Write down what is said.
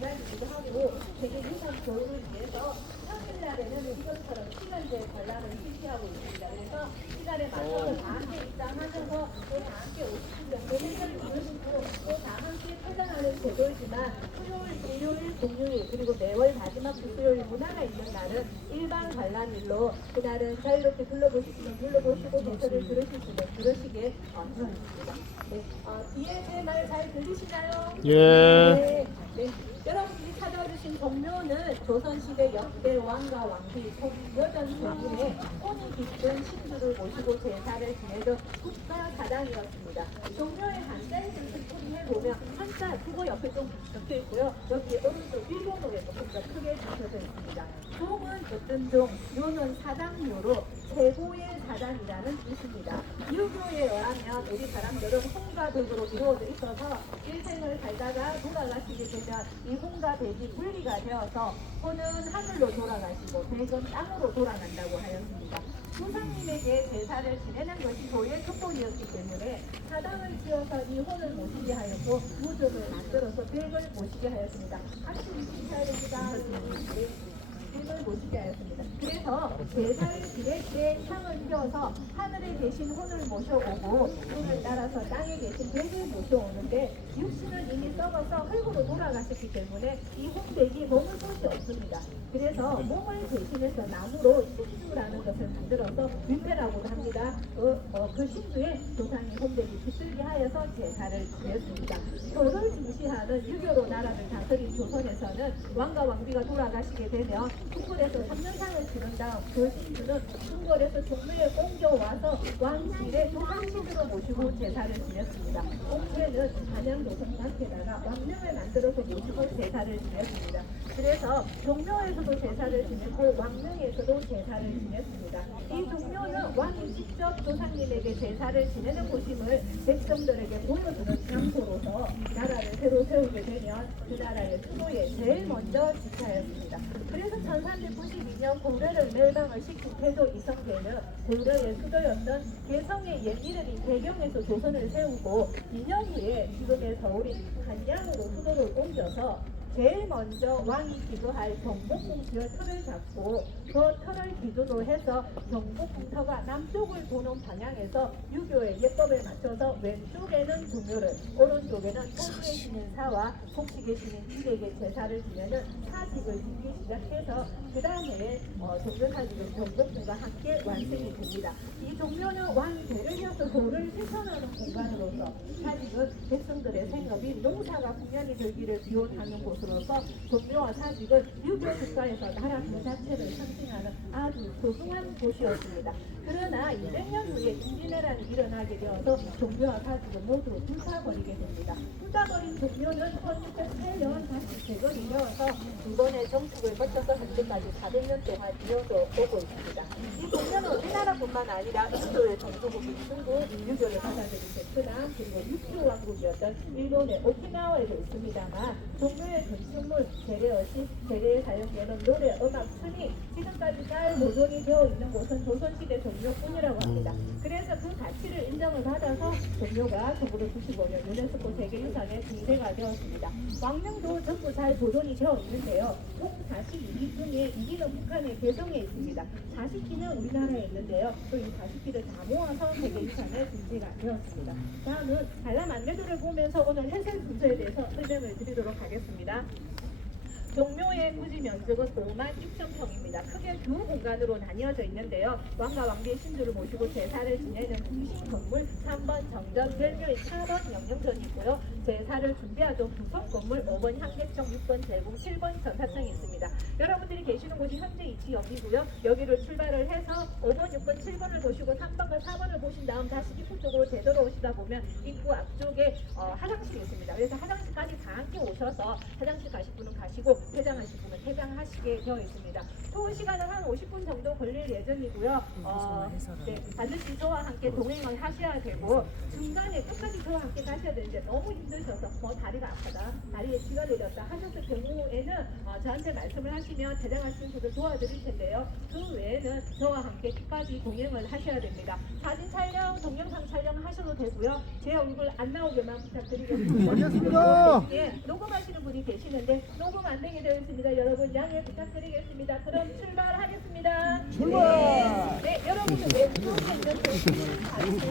기간이기도 하고 세계 유산 교육을 위해서 평일날에는 이것처럼 시간제 관람을 실시하고 있습니다. 그래서 시간에 맞춰서 다 함께 입장하셔서 또다 함께 오시면 매매를 들으시고 또다 함께 찾아가는 제도이지만 수요일, 일요일, 공휴일 그리고 매월 마지막 주 수요일 문화가 있는 날은 일반 관람일로 그날은 자유롭게 둘러보시면 둘러보시고 대서를 들으시면 들으시게 어, 되어있습니다. 네, 어, 뒤에 제 말 잘 들리시나요? 예. 네, 네. 종묘는 조선시대 역대 왕과 왕비 총 여전 세분의 혼이 깊은 신주를 모시고 제사를 지내던 국가 사당이었습니다. 종묘의 풀이해 보면 한자 국어 옆에 좀 적혀 있고요. 여기 오른쪽 일본어에 조금 더 크게 적혀져 있습니다. 종은 어떤 종, 묘는 사당묘로 최고의 사당이라는 뜻입니다. 유교에 의하면 우리 사람들은 홍과 백으로 이루어져 있어서 일생을 돌아가시게 되면 이 홍과 백이 분리가 되어서 호는 하늘로 돌아가시고 백은 땅으로 돌아간다고 하였습니다. 조상님에게 제사를 지내는 것이 도의 특권이었기 때문에 사당을 지어서 이 혼을 모시게 하였고 무족을 만들어서 백을 모시게 하였습니다. 같이 됩니다. 네. 백을 모시게 하였습니다. 그래서 제사를 지낼 때 향을 피워서 하늘에 계신 혼을 모셔오고 손을 따라서 땅에 계신 백을 모셔오는데 썩어서 흙으로 돌아가셨기 때문에 이 혼백이 머물 곳이 없습니다. 그래서 몸을 대신해서 나무로 신주라는 것을 만들어서 윈패라고도 합니다. 그, 어, 그 신주에 조상이 혼백이 깃들게 하여서 제사를 지냈습니다. 도를 중시하는 유교로 나라를 다스린 조선에서는 왕과 왕비가 돌아가시게 되면 궁궐에서 삼년상을 치른 다음 그 신주는 궁궐에서 종묘에 옮겨와서 왕실의 조상신으로 모시고 제사를 지냈습니다. 옹태는 단양도성 밖에다가 왕명을 만들어서 모시고 제사를 지냈습니다. 그래서 종묘에서도 제사를 지내고 왕명에서도 제사를 지냈습니다. 이 종묘는 왕이 직접 조상님에게 제사를 지내는 곳임을 백성들에게 보여주는 장소로서 나라를 새로 세우게 되면 그 나라의 수도에 제일 먼저 지켜였습니다. 그래서 1392년 고려를 멸망을 시킨 태조 이성계는 고려의 수도였던 개성의 옛 이름인 개경에서 조선을 세우고 2년 후에 지금의 서울인 한양으로 수도를 옮겨서 제일 먼저 왕이 기도할 경복궁지의 틀을 잡고 그 틀을 기준으로 해서 경복궁터가 남쪽을 도는 방향에서 유교의 예법에 맞춰서 왼쪽에는 종묘를 오른쪽에는 통수에 지는 사와 복식에 지는 일에게 제사를 지내는 사직을 짓기 시작해서 그 다음에 어, 종묘 사직은 경복궁과 함께 완성이 됩니다. 이 종묘는 왕이 대령이어서 도를 실천하는 공간으로서 사직은 백성들의 생업인 농사가 풍년이 되기를 기원하는 곳 으로서 종묘와 사직은 유교 국가에서 나라 그 자체를 아주 소중한 곳이었습니다. 그러나 200년 후에 임진왜란이 일어나게 되어서 종묘와 사직은 모두 불타버리게 됩니다. 불타버린 종묘는 1608년 다시 재건이 되어서 두 번의 정축을 거쳐서 현재까지 400년 동안 이어져 오고 있습니다. 이 종묘는 우리나라뿐만 아니라 인도의 정조국인 중국, 유교를 받아들인 베트남, 그리고 육교 왕국이었던 일본의 오키나와에도 있습니다만 종묘의 건축물, 재래어시, 재래에 사용되는 노래, 음악, 춤이 지금까지 잘 보존이 되어 있는 곳은 조선시대 종묘뿐이라고 합니다. 그래서 그 가치를 인정을 받아서 종묘가 1995년 유네스코 세계유산에 등재가 되었습니다. 왕릉도 전부 잘 보존이 되어 있는데요. 총 42기 중에 2기는 북한의 개성에 있습니다. 40기는 우리나라에 있는데요. 또 이 40기를 다 모아서 세계유산에 등재가 되었습니다. 다음은 관람 안내도를 보면서 오늘 해설 순서에 대해서 설명을 드리도록 하겠습니다. 종묘의 부지 면적은 5만 6천 평입니다. 크게 두 공간으로 나뉘어져 있는데요. 왕과 왕비의 신주를 모시고 제사를 지내는 중심 건물 3번 정전 별묘인 4번 영영전이 있고요. 제사를 준비하던 부속 건물 5번 향객청 6번 제공 7번 전사청이 있습니다. 여러분들이 계시는 곳이 현재 위치 여기고요. 여기를 출발을 해서 5번, 6번, 7번을 보시고 3번과 4번을 보신 다음 다시 입구 쪽으로 되돌아오시다 보면 입구 앞쪽에 어, 화장실이 있습니다. 그래서 화장실까지 다 함께 오셔서 화장실 가실 분은 가시고 퇴장하시게 되어 있습니다. 토론 시간은 한 50분 정도 걸릴 예정이고요. 어, 네, 반드시 저와 함께 동행을 하셔야 되고 중간에 끝까지 저와 함께 가셔야 되는데 너무 힘드셔서 뭐 다리가 아프다, 다리에 쥐가 내렸다 하셨을 경우에는 어, 저한테 말씀을 하시면 대장하시는 분들 도와드릴 텐데요. 그 외에는 저와 함께 끝까지 동행을 하셔야 됩니다. 사진 촬영, 동영상 촬영 하셔도 되고요. 제 얼굴 안 나오게만 부탁드리겠습니다. 예, 녹음하시는 분이 계시는데 녹음 안 되게 되어 있습니다. 여러분 양해 부탁드리겠습니다. 그럼 출발하겠습니다. 출발! 네, 네 여러분은 왼쪽에 있는